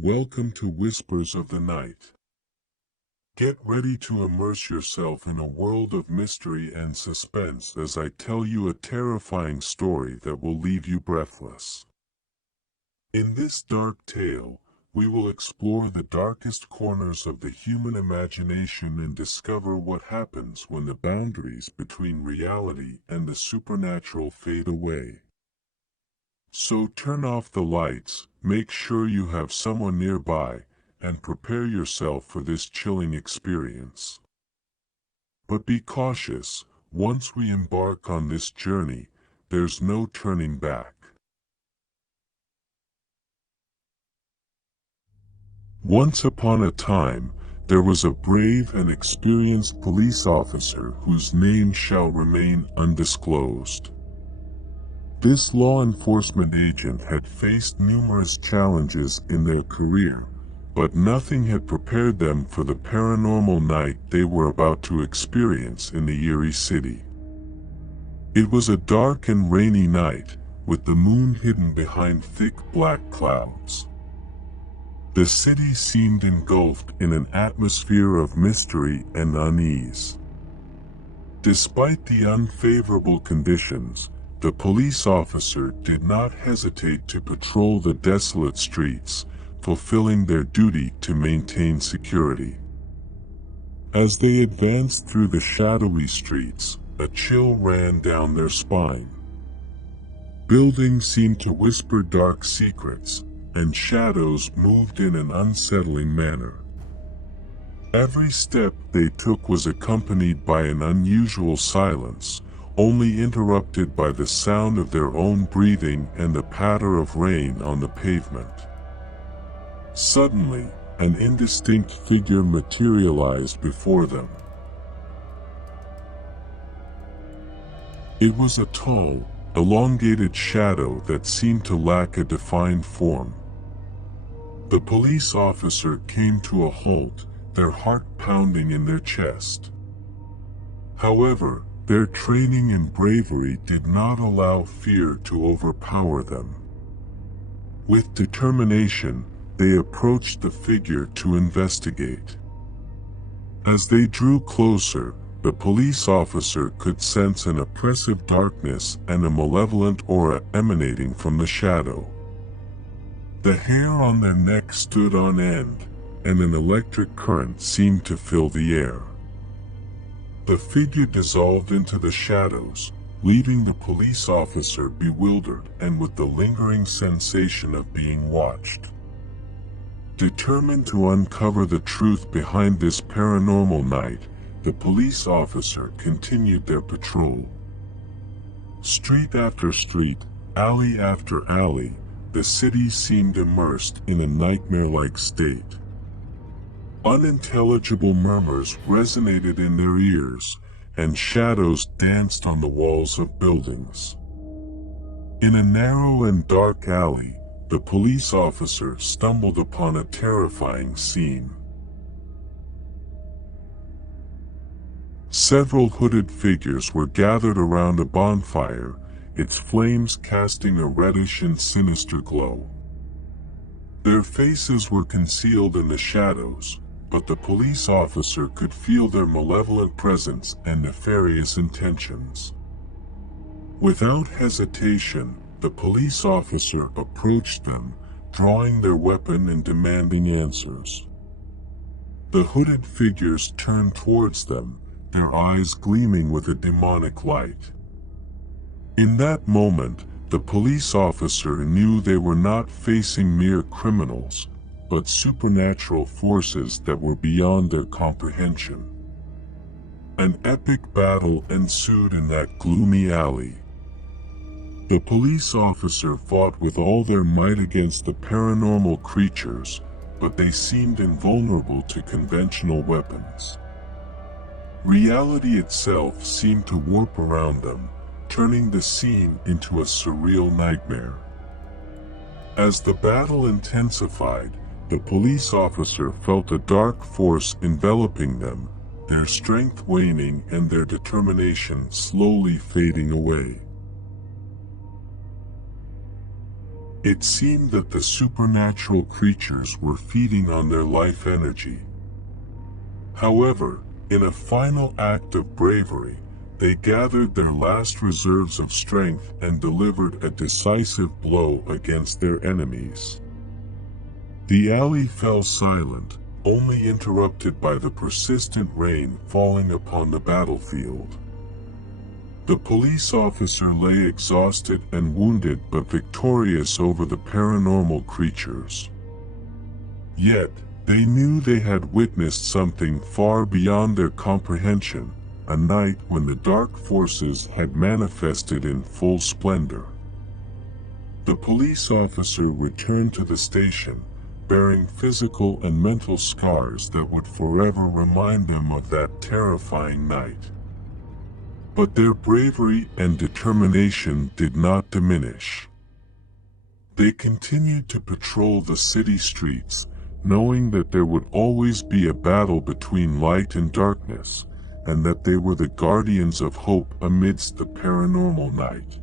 Welcome to Whispers of the Night. Get ready to immerse yourself in a world of mystery and suspense as I tell you a terrifying story that will leave you breathless. In this dark tale, we will explore the darkest corners of the human imagination and discover what happens when the boundaries between reality and the supernatural fade away. So turn off the lights, make sure you have someone nearby, and prepare yourself for this chilling experience. But be cautious, once we embark on this journey, there's no turning back. Once upon a time, there was a brave and experienced police officer whose name shall remain undisclosed. This law enforcement agent had faced numerous challenges in their career, but nothing had prepared them for the paranormal night they were about to experience in the eerie city. It was a dark and rainy night, with the moon hidden behind thick black clouds. The city seemed engulfed in an atmosphere of mystery and unease. Despite the unfavorable conditions, the police officer did not hesitate to patrol the desolate streets, fulfilling their duty to maintain security. As they advanced through the shadowy streets, a chill ran down their spine. Buildings seemed to whisper dark secrets, and shadows moved in an unsettling manner. Every step they took was accompanied by an unusual silence, only interrupted by the sound of their own breathing and the patter of rain on the pavement. Suddenly, an indistinct figure materialized before them. It was a tall, elongated shadow that seemed to lack a defined form. The police officer came to a halt, their heart pounding in their chest. However, their training and bravery did not allow fear to overpower them. With determination, they approached the figure to investigate. As they drew closer, the police officer could sense an oppressive darkness and a malevolent aura emanating from the shadow. The hair on their neck stood on end, and an electric current seemed to fill the air. The figure dissolved into the shadows, leaving the police officer bewildered and with the lingering sensation of being watched. Determined to uncover the truth behind this paranormal night, the police officer continued their patrol. Street after street, alley after alley, the city seemed immersed in a nightmare-like state. Unintelligible murmurs resonated in their ears, and shadows danced on the walls of buildings. In a narrow and dark alley, the police officer stumbled upon a terrifying scene. Several hooded figures were gathered around a bonfire, its flames casting a reddish and sinister glow. Their faces were concealed in the shadows, but the police officer could feel their malevolent presence and nefarious intentions. Without hesitation, the police officer approached them, drawing their weapon and demanding answers. The hooded figures turned towards them, their eyes gleaming with a demonic light. In that moment, the police officer knew they were not facing mere criminals, but supernatural forces that were beyond their comprehension. An epic battle ensued in that gloomy alley. The police officer fought with all their might against the paranormal creatures, but they seemed invulnerable to conventional weapons. Reality itself seemed to warp around them, turning the scene into a surreal nightmare. As the battle intensified, the police officer felt a dark force enveloping them, their strength waning and their determination slowly fading away. It seemed that the supernatural creatures were feeding on their life energy. However, in a final act of bravery, they gathered their last reserves of strength and delivered a decisive blow against their enemies. The alley fell silent, only interrupted by the persistent rain falling upon the battlefield. The police officer lay exhausted and wounded but victorious over the paranormal creatures. Yet, they knew they had witnessed something far beyond their comprehension, a night when the dark forces had manifested in full splendor. The police officer returned to the station, bearing physical and mental scars that would forever remind them of that terrifying night. But their bravery and determination did not diminish. They continued to patrol the city streets, knowing that there would always be a battle between light and darkness, and that they were the guardians of hope amidst the paranormal night.